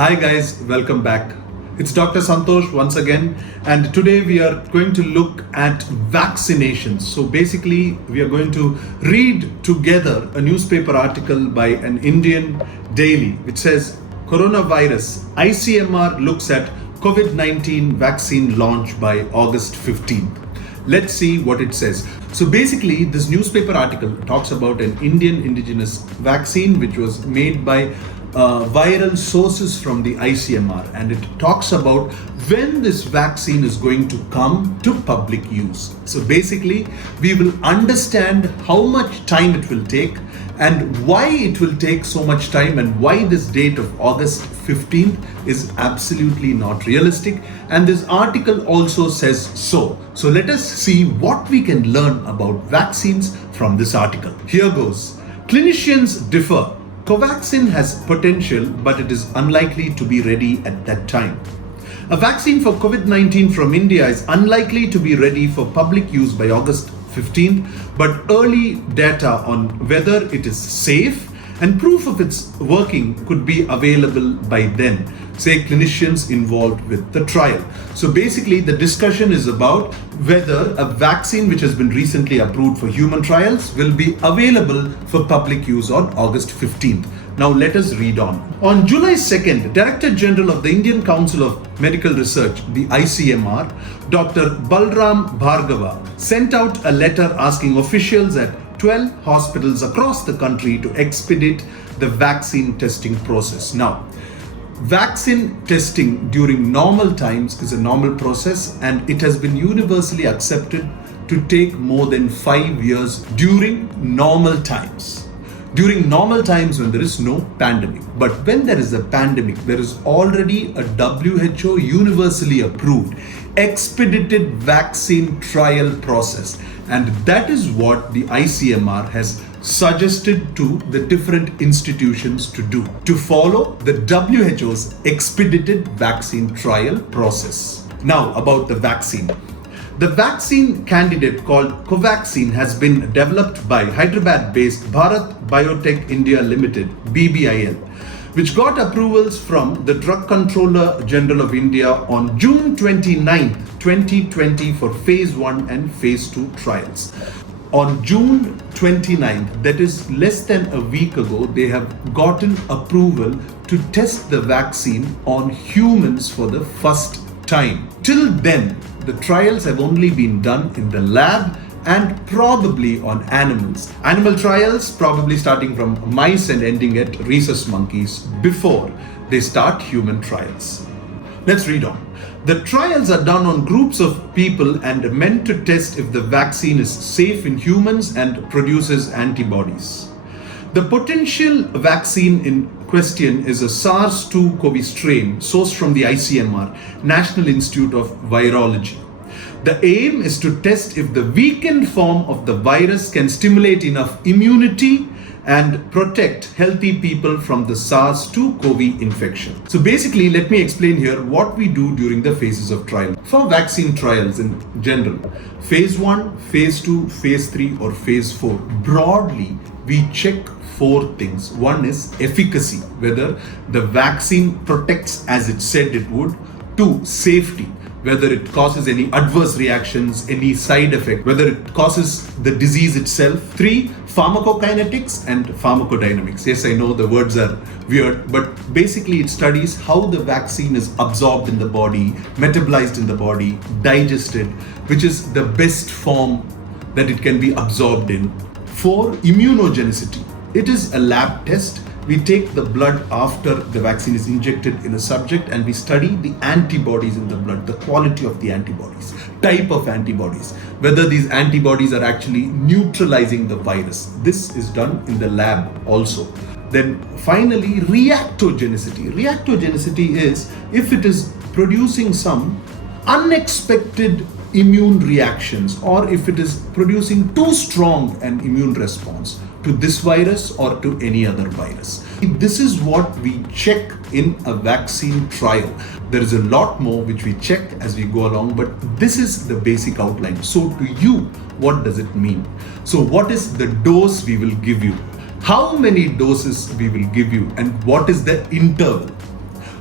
Hi guys, welcome back. It's Dr. Santosh once again, and today we are going to look at vaccinations. So basically, we are going to read together a newspaper article by an Indian daily which says coronavirus, ICMR looks at COVID-19 vaccine launch by August 15th. Let's see what it says. So basically, this newspaper article talks about an Indian indigenous vaccine which was made by viral sources from the ICMR, and it talks about when this vaccine is going to come to public use. So basically, we will understand how much time it will take and why it will take so much time and why this date of August 15th is absolutely not realistic. And this article also says so. So let us see what we can learn about vaccines from this article. Here goes. Clinicians differ. Covaxin has potential, but it is unlikely to be ready at that time. A vaccine for COVID-19 from India is unlikely to be ready for public use by August 15th, but early data on whether it is safe and proof of its working could be available by then, say clinicians involved with the trial. So basically, the discussion is about whether a vaccine which has been recently approved for human trials will be available for public use on August 15th. Now let us read on. On July 2nd, Director General of the Indian Council of Medical Research, the ICMR, Dr. Balram Bhargava, sent out a letter asking officials at 12 hospitals across the country to expedite the vaccine testing process. Now, vaccine testing during normal times is a normal process, and it has been universally accepted to take more than 5 years during normal times. During normal times when there is no pandemic. But when there is a pandemic, there is already a WHO universally approved expedited vaccine trial process. And that is what the ICMR has suggested to the different institutions to do, to follow the WHO's expedited vaccine trial process. Now about the vaccine. The vaccine candidate called Covaxin has been developed by Hyderabad-based Bharat Biotech India Limited, BBIL, which got approvals from the Drug Controller General of India on June 29, 2020 for Phase 1 and Phase 2 trials. On June 29th, that is less than a week ago, they have gotten approval to test the vaccine on humans for the first time. Till then, the trials have only been done in the lab and probably on animals. Animal trials probably starting from mice and ending at rhesus monkeys before they start human trials. Let's read on. The trials are done on groups of people and meant to test if the vaccine is safe in humans and produces antibodies. The potential vaccine in question is a SARS-CoV strain sourced from the ICMR, National Institute of Virology. The aim is to test if the weakened form of the virus can stimulate enough immunity and protect healthy people from the SARS-CoV infection. So basically, let me explain here what we do during the phases of trial. For vaccine trials in general, phase 1, phase 2, phase 3 or phase 4, broadly we check 4 things. One is efficacy, whether the vaccine protects as it said it would. 2, safety, whether it causes any adverse reactions, any side effect, whether it causes the disease itself. 3, pharmacokinetics and pharmacodynamics. Yes, I know the words are weird, but basically it studies how the vaccine is absorbed in the body, metabolized in the body, digested, which is the best form that it can be absorbed in. 4, immunogenicity. It is a lab test. We take the blood after the vaccine is injected in a subject and we study the antibodies in the blood, the quality of the antibodies, type of antibodies, whether these antibodies are actually neutralizing the virus. This is done in the lab also. Then finally, reactogenicity. Reactogenicity is if it is producing some unexpected immune reactions or if it is producing too strong an immune response to this virus or to any other virus. This is what we check in a vaccine trial. There is a lot more which we check as we go along, but this is the basic outline. So to you, what does it mean? So what is the dose we will give you? How many doses we will give you and what is the interval?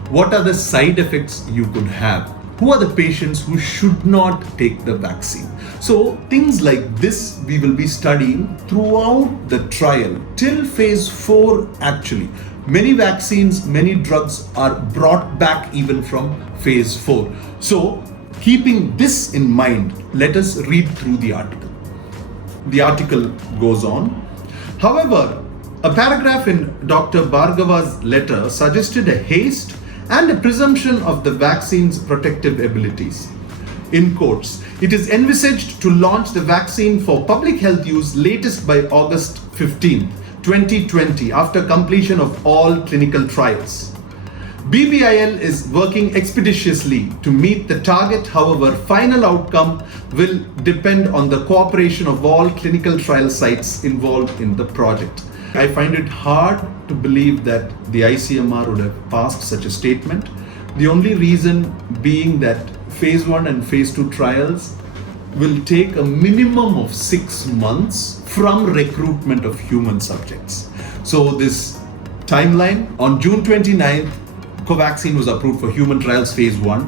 What are the side effects you could have? Who are the patients who should not take the vaccine? So things like this we will be studying throughout the trial till phase 4 actually. Many vaccines, many drugs are brought back even from phase 4. So keeping this in mind, let us read through the article. The article goes on. However, a paragraph in Dr. Bhargava's letter suggested a haste and a presumption of the vaccine's protective abilities. In quotes, it is envisaged to launch the vaccine for public health use latest by August 15, 2020, after completion of all clinical trials. BBIL is working expeditiously to meet the target. However, final outcome will depend on the cooperation of all clinical trial sites involved in the project. I find it hard to believe that the ICMR would have passed such a statement. The only reason being that phase 1 and phase 2 trials will take a minimum of 6 months from recruitment of human subjects. So this timeline, on June 29th, Covaxin was approved for human trials phase 1,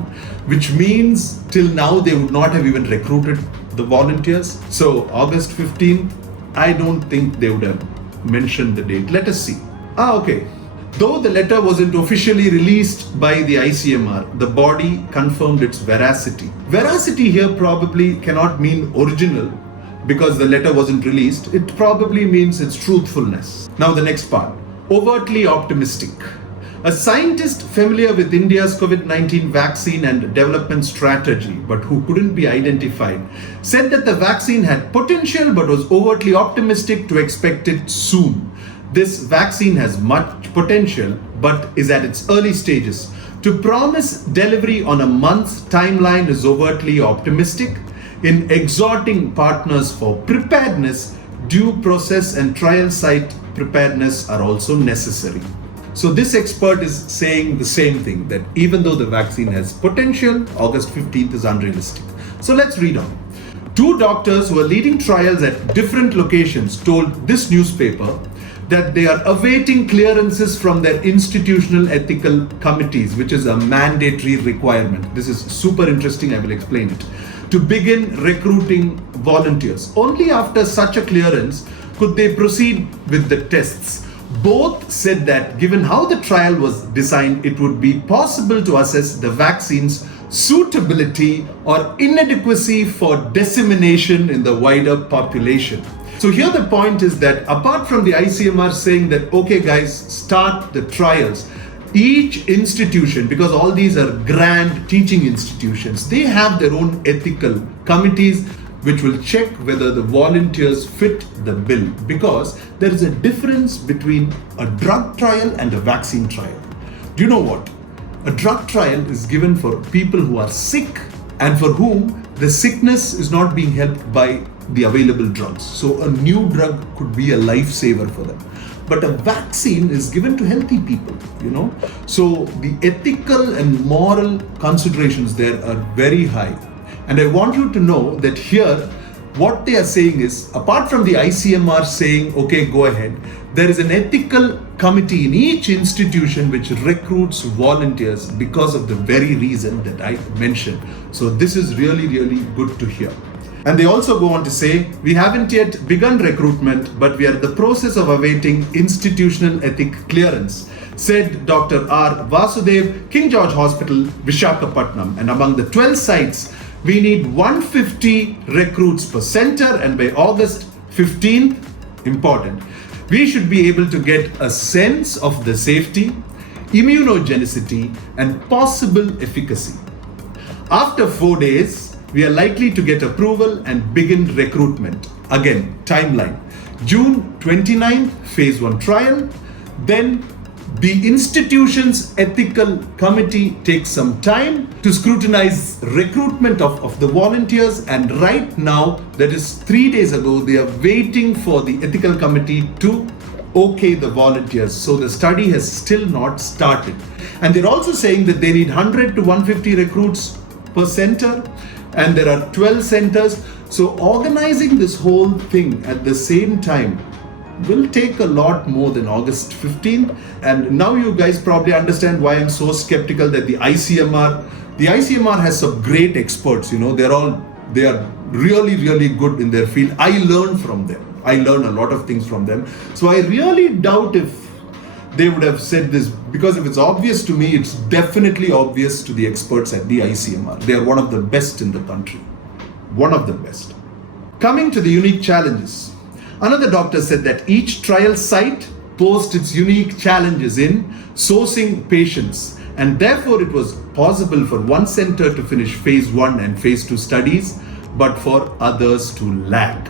which means till now they would not have even recruited the volunteers. So August 15th, I don't think they would have mentioned the date. Let us see. Okay. Though the letter wasn't officially released by the ICMR, the body confirmed its veracity. Veracity here probably cannot mean original because the letter wasn't released. It probably means its truthfulness. Now the next part. Overtly optimistic. A scientist familiar with India's COVID-19 vaccine and development strategy, but who couldn't be identified, said that the vaccine had potential but was overtly optimistic to expect it soon. This vaccine has much potential but is at its early stages. To promise delivery on a month's timeline is overtly optimistic. In exhorting partners for preparedness, due process and trial site preparedness are also necessary. So this expert is saying the same thing, that even though the vaccine has potential, August 15th is unrealistic. So let's read on. 2 doctors who are leading trials at different locations told this newspaper that they are awaiting clearances from their institutional ethical committees, which is a mandatory requirement. This is super interesting, I will explain it. To begin recruiting volunteers. Only after such a clearance could they proceed with the tests. Both said that given how the trial was designed, it would be possible to assess the vaccine's suitability or inadequacy for dissemination in the wider population. So here the point is that apart from the ICMR saying that, okay guys, start the trials, each institution, because all these are grand teaching institutions, they have their own ethical committees which will check whether the volunteers fit the bill, because there is a difference between a drug trial and a vaccine trial. Do you know what? A drug trial is given for people who are sick and for whom the sickness is not being helped by the available drugs. So a new drug could be a lifesaver for them. But a vaccine is given to healthy people, So the ethical and moral considerations there are very high. And I want you to know that here, what they are saying is, apart from the ICMR saying, okay, go ahead, there is an ethical committee in each institution which recruits volunteers because of the very reason that I mentioned. So this is really, really good to hear. And they also go on to say, we haven't yet begun recruitment, but we are in the process of awaiting institutional ethic clearance, said Dr. R. Vasudev, King George Hospital, Visakhapatnam. And among the 12 sites, we need 150 recruits per center, and by August 15th, important, we should be able to get a sense of the safety, immunogenicity, and possible efficacy. After 4 days, we are likely to get approval and begin recruitment. Again, timeline. June 29th, phase 1 trial. Then the institution's ethical committee takes some time to scrutinize recruitment of the volunteers, and right now, that is 3 days ago, they are waiting for the ethical committee to okay the volunteers. So the study has still not started. And they're also saying that they need 100 to 150 recruits per center, and there are 12 centers. So organizing this whole thing at the same time will take a lot more than August 15th. And now you guys probably understand why I'm so skeptical that the ICMR has some great experts, they are really, really good in their field. I learn from them. I learn a lot of things from them. So I really doubt if they would have said this, because if it's obvious to me, it's definitely obvious to the experts at the ICMR. They are one of the best in the country. One of the best. Coming to the unique challenges. Another doctor said that each trial site posed its unique challenges in sourcing patients, and therefore it was possible for one center to finish phase 1 and phase 2 studies, but for others to lag.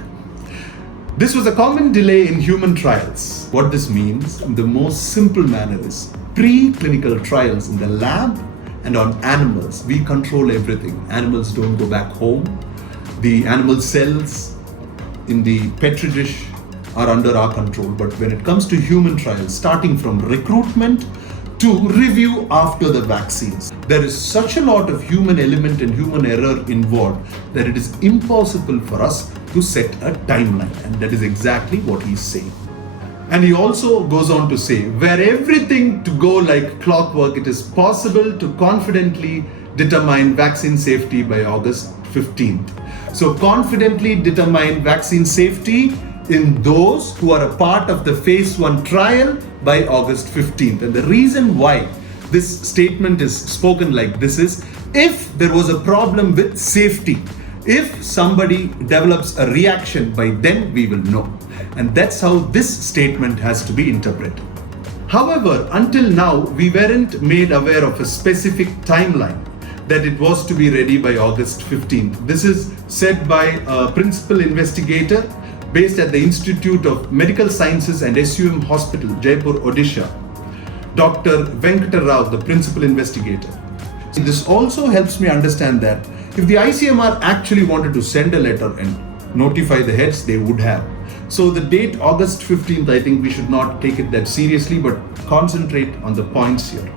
This was a common delay in human trials. What this means in the most simple manner is pre-clinical trials in the lab and on animals. We control everything. Animals don't go back home. The animal cells in the petri dish are under our control. But when it comes to human trials, starting from recruitment to review after the vaccines, there is such a lot of human element and human error involved that it is impossible for us to set a timeline. And that is exactly what he's saying. And he also goes on to say, where everything to go like clockwork, it is possible to confidently determine vaccine safety by August 15th. So confidently determine vaccine safety in those who are a part of the phase 1 trial by August 15th. And the reason why this statement is spoken like this is, if there was a problem with safety, if somebody develops a reaction, by then we will know. And that's how this statement has to be interpreted. However, until now, we weren't made aware of a specific timeline that it was to be ready by August 15th. This is said by a principal investigator based at the Institute of Medical Sciences and SUM Hospital, Jaipur, Odisha, Dr. Venkata Rao, the principal investigator. This also helps me understand that if the ICMR actually wanted to send a letter and notify the heads, they would have. So the date August 15th, I think we should not take it that seriously, but concentrate on the points here.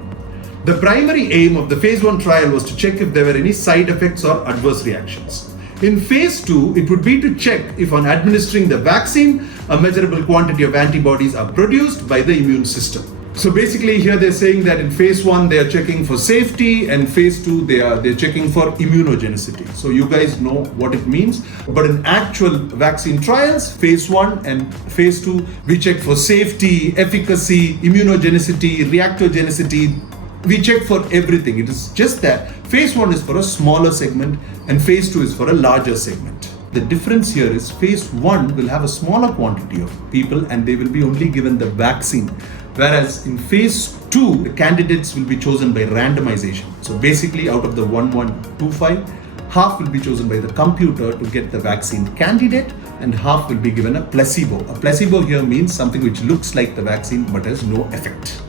The primary aim of the phase 1 trial was to check if there were any side effects or adverse reactions. In phase 2, it would be to check if on administering the vaccine, a measurable quantity of antibodies are produced by the immune system. So basically here they're saying that in phase 1 they are checking for safety, and phase 2 they're checking for immunogenicity. So you guys know what it means. But in actual vaccine trials, phase 1 and phase 2, we check for safety, efficacy, immunogenicity, reactogenicity. We check for everything. It is just that phase 1 is for a smaller segment and phase 2 is for a larger segment. The difference here is phase 1 will have a smaller quantity of people and they will be only given the vaccine. Whereas in phase 2, the candidates will be chosen by randomization. So basically out of the 1125, half will be chosen by the computer to get the vaccine candidate and half will be given a placebo. A placebo here means something which looks like the vaccine but has no effect.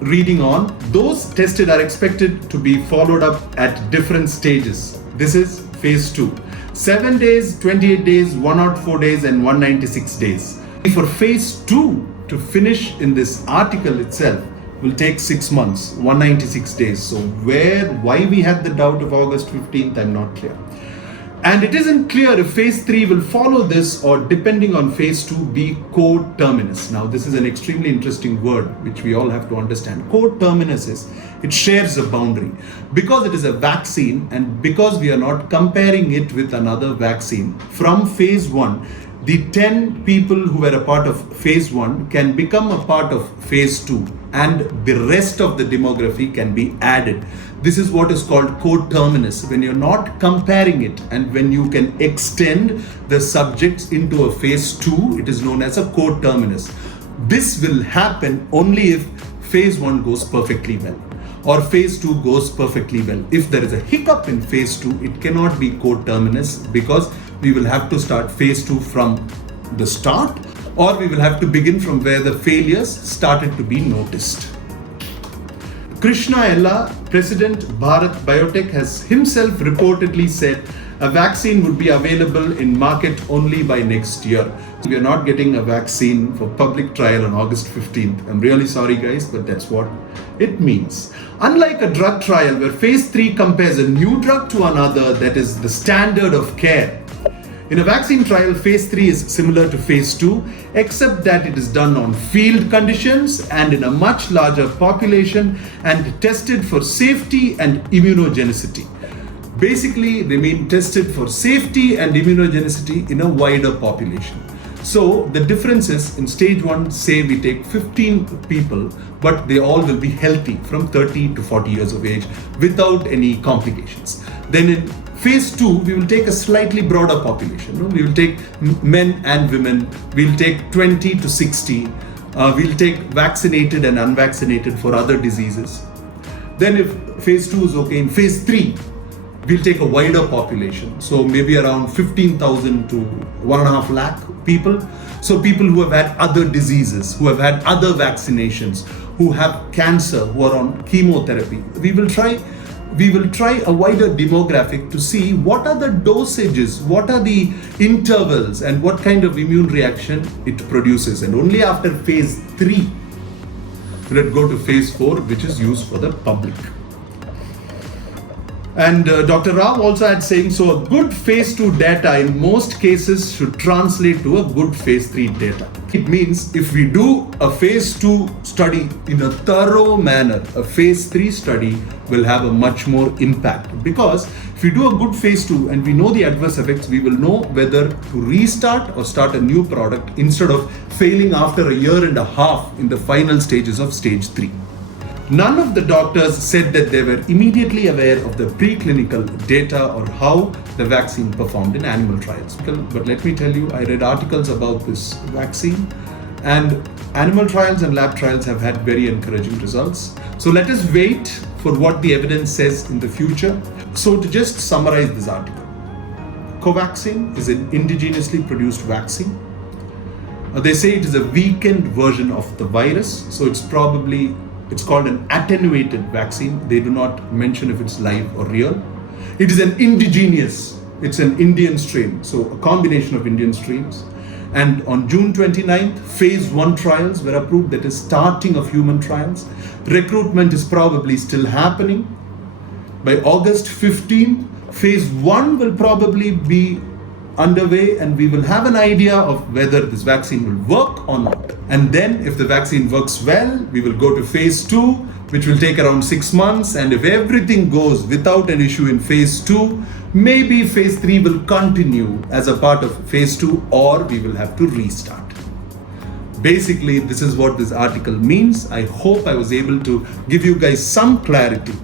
Reading on, those tested are expected to be followed up at different stages. This is phase 2. 7 days, 28 days, 104 days and 196 days. For phase 2 to finish in this article itself will take 6 months, 196 days. So why we had the doubt of August 15th, I'm not clear. And it isn't clear if phase 3 will follow this or, depending on phase 2, be co-terminus. Now this is an extremely interesting word which we all have to understand. Co-terminus is, it shares a boundary. Because it is a vaccine and because we are not comparing it with another vaccine, from phase 1, the 10 people who were a part of phase 1 can become a part of phase 2 and the rest of the demography can be added. This is what is called co-terminus. When you're not comparing it and when you can extend the subjects into a phase 2, it is known as a co-terminus. This will happen only if phase 1 goes perfectly well or phase 2 goes perfectly well. If there is a hiccup in phase 2, it cannot be co-terminus because we will have to start phase 2 from the start, or we will have to begin from where the failures started to be noticed. Krishna Ella, President Bharat Biotech, has himself reportedly said a vaccine would be available in market only by next year. We are not getting a vaccine for public trial on August 15th. I'm really sorry guys, but that's what it means. Unlike a drug trial where phase 3 compares a new drug to another that is the standard of care, In a vaccine trial, phase 3 is similar to phase 2, except that it is done on field conditions and in a much larger population and tested for safety and immunogenicity. Basically, they mean tested for safety and immunogenicity in a wider population. So the difference is in stage 1, say we take 15 people, but they all will be healthy from 30 to 40 years of age without any complications. Then in phase 2, we will take a slightly broader population. We will take men and women. We'll take 20 to 60. We'll take vaccinated and unvaccinated for other diseases. Then if phase 2 is okay, in phase 3, we'll take a wider population. So maybe around 15,000 to 1.5 lakh people. So people who have had other diseases, who have had other vaccinations, who have cancer, who are on chemotherapy. We will try a wider demographic to see what are the dosages, what are the intervals, and what kind of immune reaction it produces. And only after phase 3 will it go to phase 4, which is used for the public. And Dr. Rao also had saying, so a good phase 2 data in most cases should translate to a good phase 3 data. It means if we do a phase 2 study in a thorough manner, a phase 3 study will have a much more impact. Because if we do a good phase 2 and we know the adverse effects, we will know whether to restart or start a new product instead of failing after 1.5 years in the final stages of stage 3. None of the doctors said that they were immediately aware of the preclinical data or how the vaccine performed in animal trials. But let me tell you, I read articles about this vaccine, and animal trials and lab trials have had very encouraging results. So let us wait for what the evidence says in the future. So to just summarize this article, Covaxin is an indigenously produced vaccine. They say it is a weakened version of the virus, so it's called an attenuated vaccine. They do not mention if it's live or real. It is an indegenious, it's an Indian strain, so a combination of Indian strains. And on June 29th, phase 1 trials were approved, that is starting of human trials. Recruitment is probably still happening. By August 15th, phase 1 will probably be underway, and we will have an idea of whether this vaccine will work or not. And then if the vaccine works well, we will go to phase 2, which will take around 6 months. And if everything goes without an issue in phase 2, maybe phase 3 will continue as a part of phase 2, or we will have to restart. Basically, this is what this article means. I hope I was able to give you guys some clarity.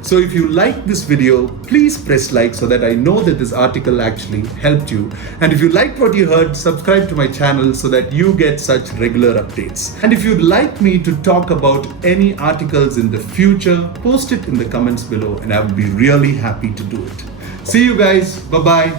So if you like this video, please press like so that I know that this article actually helped you. And if you liked what you heard, subscribe to my channel so that you get such regular updates. And if you'd like me to talk about any articles in the future, post it in the comments below and I will be really happy to do it. See you guys. Bye-bye.